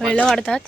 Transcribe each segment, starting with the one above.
पहिलं वाढतात.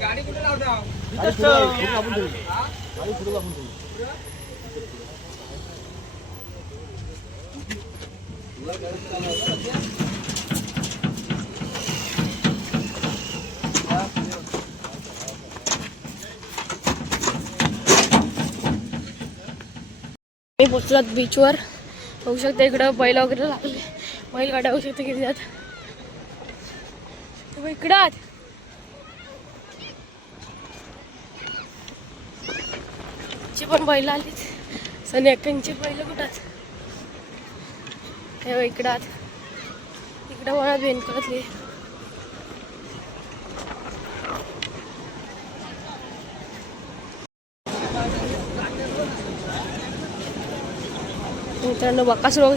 गाडी कुठे लावता? मी पोचलात बीचवर. होऊ शकते इकडं बैल वगैरे लागले. बैलगाड्या होऊ शकते किती जात इकडं. पण बैल आलीच. सनी अक्कांची बैल कुठात हे इकडं इकडं मला बेनकळतली. मित्रांनो बकासूर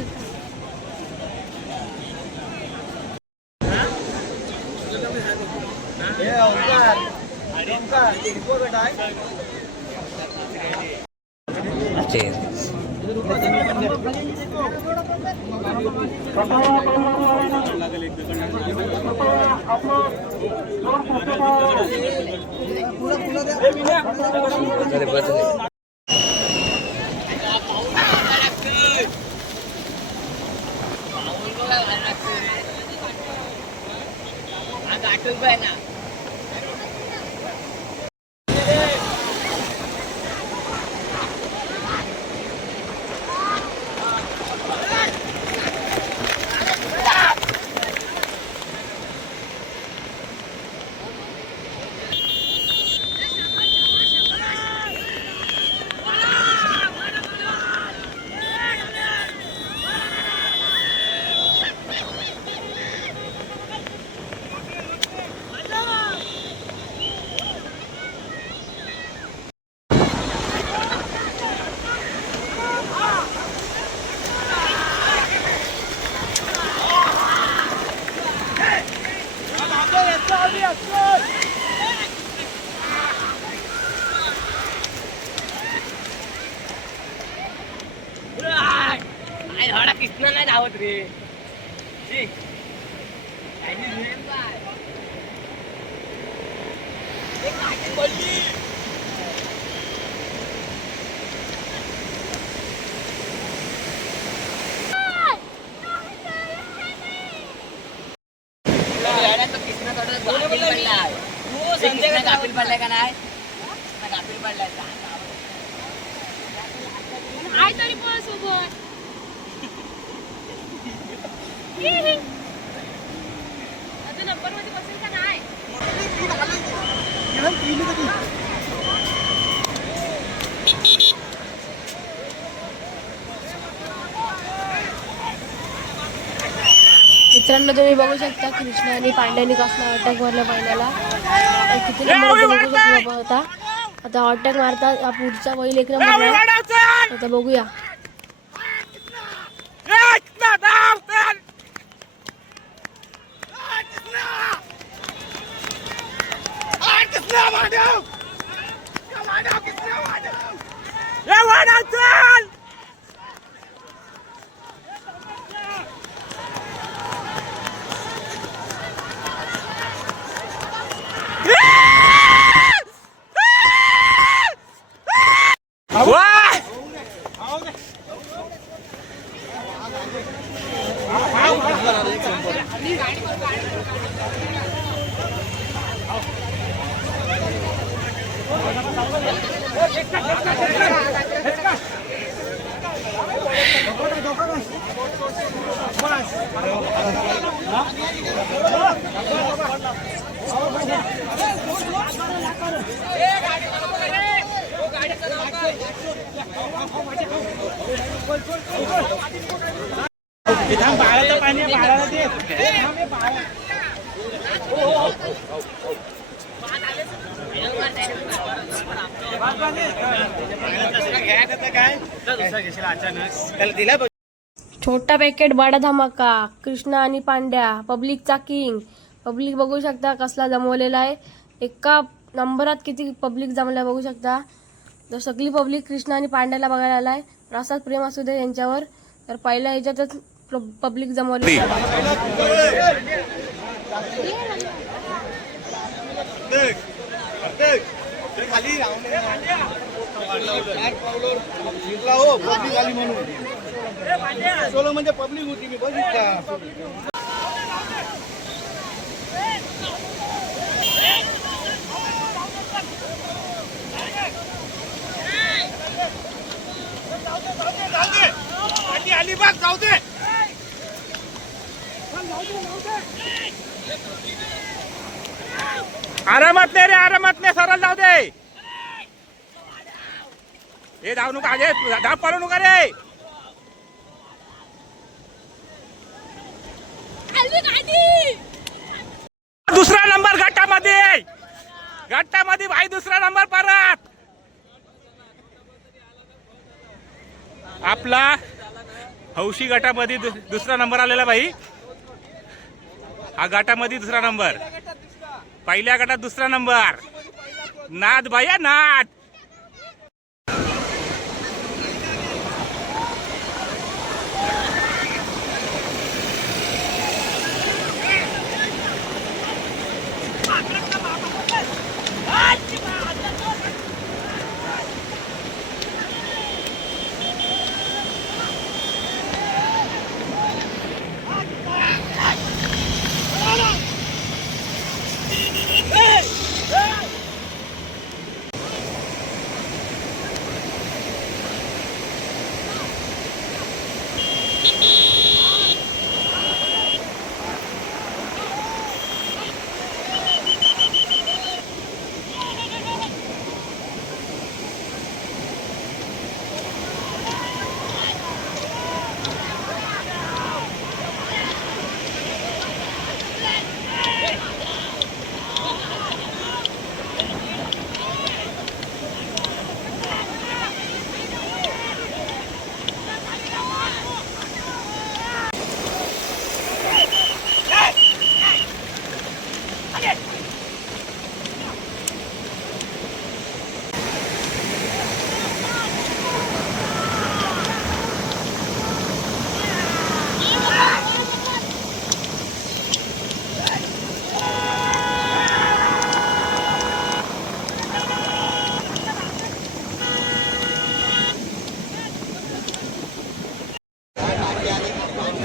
कितना नाही धावत रे. गाफील पडलाय का नाही? गाफील पडलाय तरी पण सोबत आता नंबर मध्ये बसेल का नाही? मित्रांनो तुम्ही बघू शकता कृष्णा आणि पांड्यानी कसला अटॅक मारला पांड्याला. किती नंबर बघू शकतो होता. आता अटॅक मारतात पुढचा बैल एक नंबर. आता बघूया. छोटा पॅकेट बडा धमाका, कृष्णा आणि पांड्या, पब्लिकचा किंग. पब्लिक बघू शकता कसला जमवलेला आहे. एका नंबरात किती पब्लिक जमला बघू शकता. तर सगळी पब्लिक कृष्णा आणि पांड्याला बघायला आलाय. असाच प्रेम असू दे यांच्यावर. तर पहिल्या ह्याच्यातच पब्लिक जमवली. म्हणजे पब्लिक होती मी बघितलं. अलिबाग जाऊ दे. आरामात नाही रे, आरामात नाही, सरळ जाऊ दे. हे धाव नका, धाव पळू नका रे. दुसरा नंबर गटामध्ये भाई, दुसरा नंबर परत आपला हौशी गटामध्ये दुसरा नंबर आलेला भाई. हा गटामध्ये दुसरा नंबर, पहिल्या गटात दुसरा नंबर. नाद भैया नाद.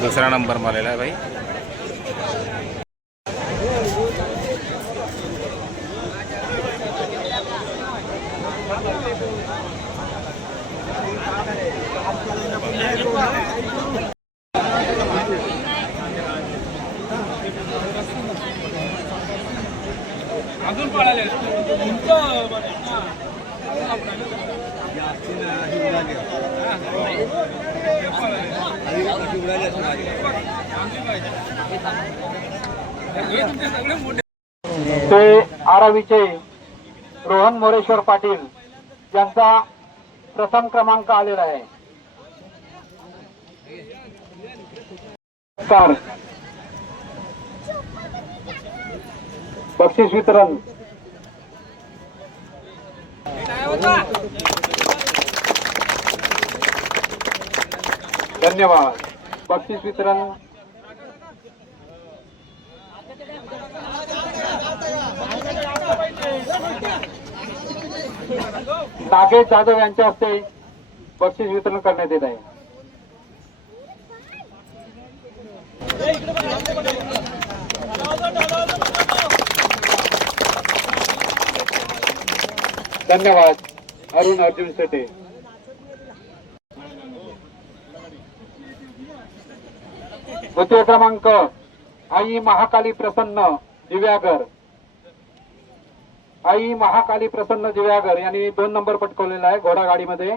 दुसरा नंबर मिळालेला आहे भाई. अजून पळाले ते आरावीचे रोहन मोरेश्वर पाटील यांचा प्रथम क्रमांक आलेला आहे. बक्षीस वितरण. धन्यवाद. बक्षीस वितरण नागेश जाधव यांच्या हस्ते बक्षीस वितरण करण्यात येत आहे. धन्यवाद. अरुण अर्जुन सेटे. द्वितीय क्रमांक आई महाकाली प्रसन्न दिव्यागर. आई महाकाली प्रसन्न दिव्यागर यांनी 2 नंबर पटकवलेला आहे घोडागाडीमध्ये.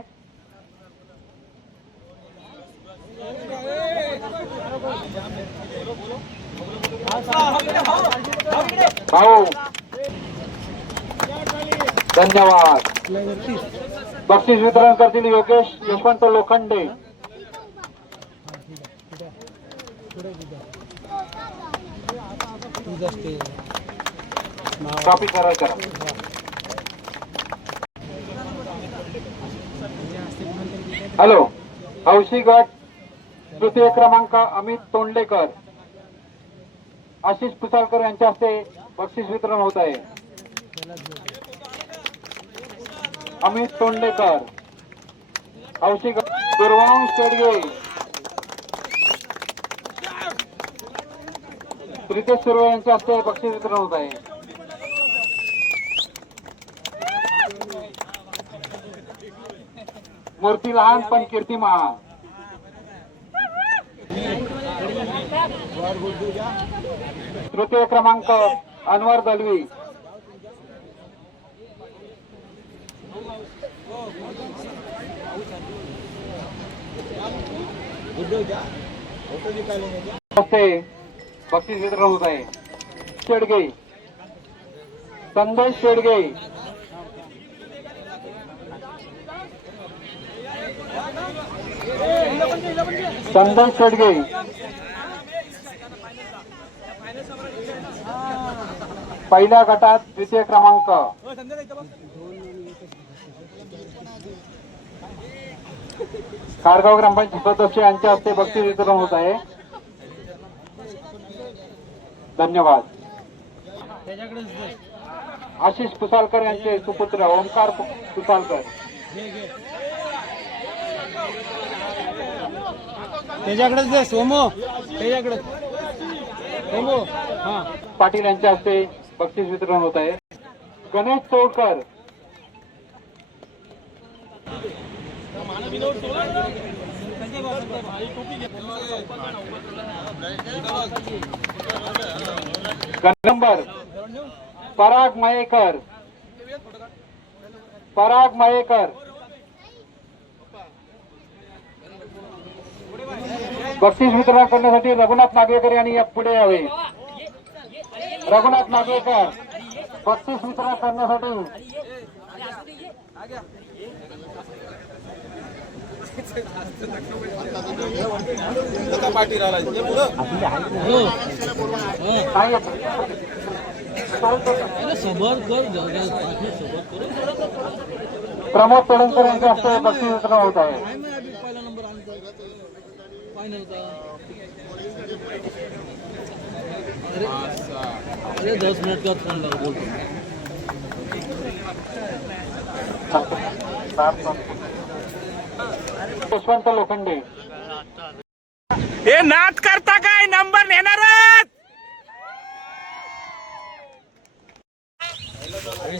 भाऊ धन्यवाद. बक्षीस वितरण करतील योगेश यशवंत लोखंडे. कॉपी करा. हॅलो. हौशी गट तृतीय क्रमांक अमित तोंडलेकर, आशिष पुसालकर यांच्या हस्ते बक्षीस वितरण होत आहे. अमित तोंडलेकर, हौशी गट. दुर्वांश शेडगे, प्रितेश सुर्वे यांच्या हस्ते बक्षीस वितरण होत आहे. मूर्ती लहान पण कीर्ती महान. तृतीय क्रमांक अनवर दलवी, बक्षीस वितरण होत आहे. शेडगे, संदेश शेडगे, संदेश शेडगे, पहिल्या गटात द्वितीय क्रमांक. कारगाव ग्रामपंचायत सदस्य यांच्या हस्ते बक्षीस वितरण होत आहे. धन्यवाद. आशिष पुसालकर यांचे सुपुत्र ओमकार पुसालकर, त्याच्याकडेच दे सोमो, त्याच्याकडे सोमो. हा, पाटील यांच्या हस्ते बक्षीस वितरण होत आहे. गणेश तोडकर, नंबर पराग मयेकर, पराग मयेकर. बक्षीस वितरण करण्यासाठी रघुनाथ नागवेकर यांनी या पुढे यावे. रघुनाथ नागवेकर बक्षीस वितरण करण्यासाठी. प्रमोद तोडणकर यांच्या हस्ते बक्षीस वितरण होत आहे. अरे 10 मिनट का फोन लगा बोल. यशवंत लोखंडे, हे नाद करता काय नंबर नेणारच.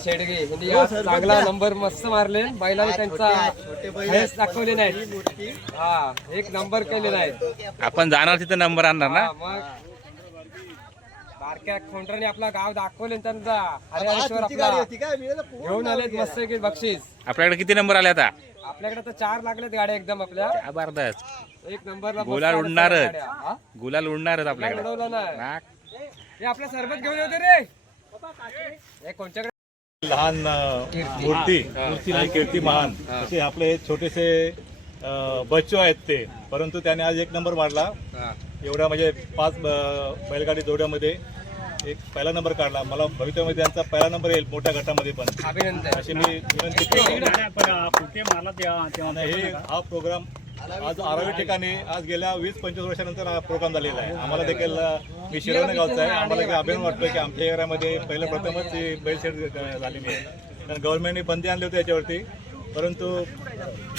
शेडगे चांगला नंबर मस्त मारले. बैलाने त्यांचा हेच दाखवले नाहीत. हा, एक नंबर केले नाहीत. आपण जाणार तिथे नंबर आणणार ना. मग बारक्या काउंटरने आपला गाव दाखवले त्यांचा. हरिहरेश्वर आपला घेऊन आलेत मस्त बक्षीस. आपल्याकडे किती नंबर आले आता. आपल्याकडे तर 4 लागलेत गाड्या एकदम आपल्या. जबरदस्त. एक नंबरला गुलाल उडणारच, गुलाल उडणारच आपल्याकडे. उडवलं नाही. हे आपलं सरबत घेऊन येते रे. हे कोणच्याकडे लहान मूर्ती आणि कीर्ती महान असे आपले छोटेसे बच्चो आहेत ते. परंतु त्याने आज 1 नंबर मारला. एवढ्या म्हणजे 5 बैलगाडी जोड्यामध्ये एक पहिला नंबर काढला. मला भविष्यामध्ये त्यांचा पहिला नंबर येईल मोठ्या गटामध्ये पण. अभिनंदन. अशी मी विनंती करतो. हे हा प्रोग्राम आज 11व्या ठिकाणी आज गेल्या 20-25 वर्षानंतर हा प्रोग्राम झालेला आहे. आम्हाला देखील मी शिरवणे गावचा आहे. आम्हाला काही अभिमान वाटतो की आमच्या एरियामध्ये पहिलं प्रथमच ही बैलशेड झालेली आहे. कारण गव्हर्नमेंटने बंदी आणली होती याच्यावरती, परंतु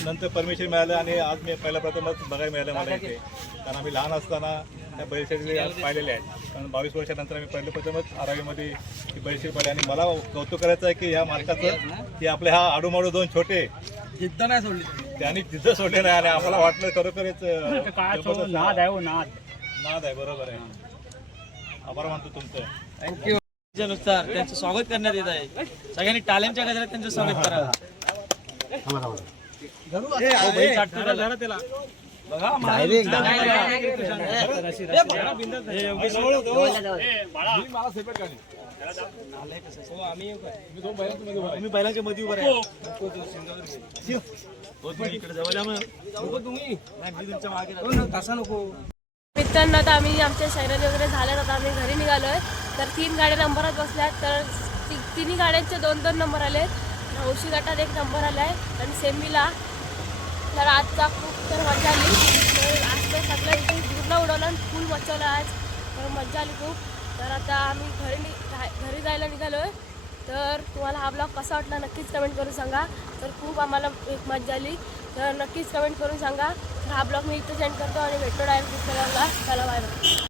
नंतर परमिशन मिळालं आणि आज मी पहिला प्रथमच बघायला मिळालं मला इथे. कारण आम्ही लहान असताना त्या बैलशेडी आज पाहिलेल्या आहेत. कारण 22 वर्षानंतर आम्ही पहिलं प्रथमच 11वीमध्ये ही बैलशेड पाहिली. आणि मला कौतुक करायचं आहे की ह्या मालकाचं की आपले हा आडूमाडू 2 छोटे जिद्द नाही सोडली त्यांनी तिथं सोडले नाही. आणि आम्हाला वाटलं खरोखरच नाद आहे. नाद आहे. बरोबर आहे. आभार मानतो तुमचं. थँक्यू. नुसार त्यांचं स्वागत करण्यात येत आहे. सगळ्यांनी टाळ्यांच्या गजरात त्यांचं स्वागत करा. मी बैलांच्या मध्ये उभा आहे. तुम्ही इकडे जवळ या. तुम्ही तुमच्या मागे तसा नको. रिटर्न आता आम्ही आमच्या शहरात वगैरे झाल्यात, आता आम्ही घरी निघालो आहे. तर 3 गाड्या नंबरात बसल्यात. तर तिन्ही गाड्यांचे 2-2 नंबर आले. हौशी गटात 1 नंबर आला आहे आणि सेमीला. तर आजचा खूप तर मजा आली. तर आज तर सगळं इथे पूर्ण उडवलं आणि फुल मचवलं आज. तर मजा आली खूप. तर आता आम्ही घरी जायला निघालो आहे. तर तुम्हाला हा ब्लॉग कसा वाटला नक्कीच कमेंट करून सांगा. तर खूप आम्हाला एक मजा आली. तर नक्कीच कमेंट करून सांगा. तर हा ब्लॉग मी इथं सेंड करतो आणि भेटतो डायरेक्ट दुसऱ्याला. चला बाय बाय.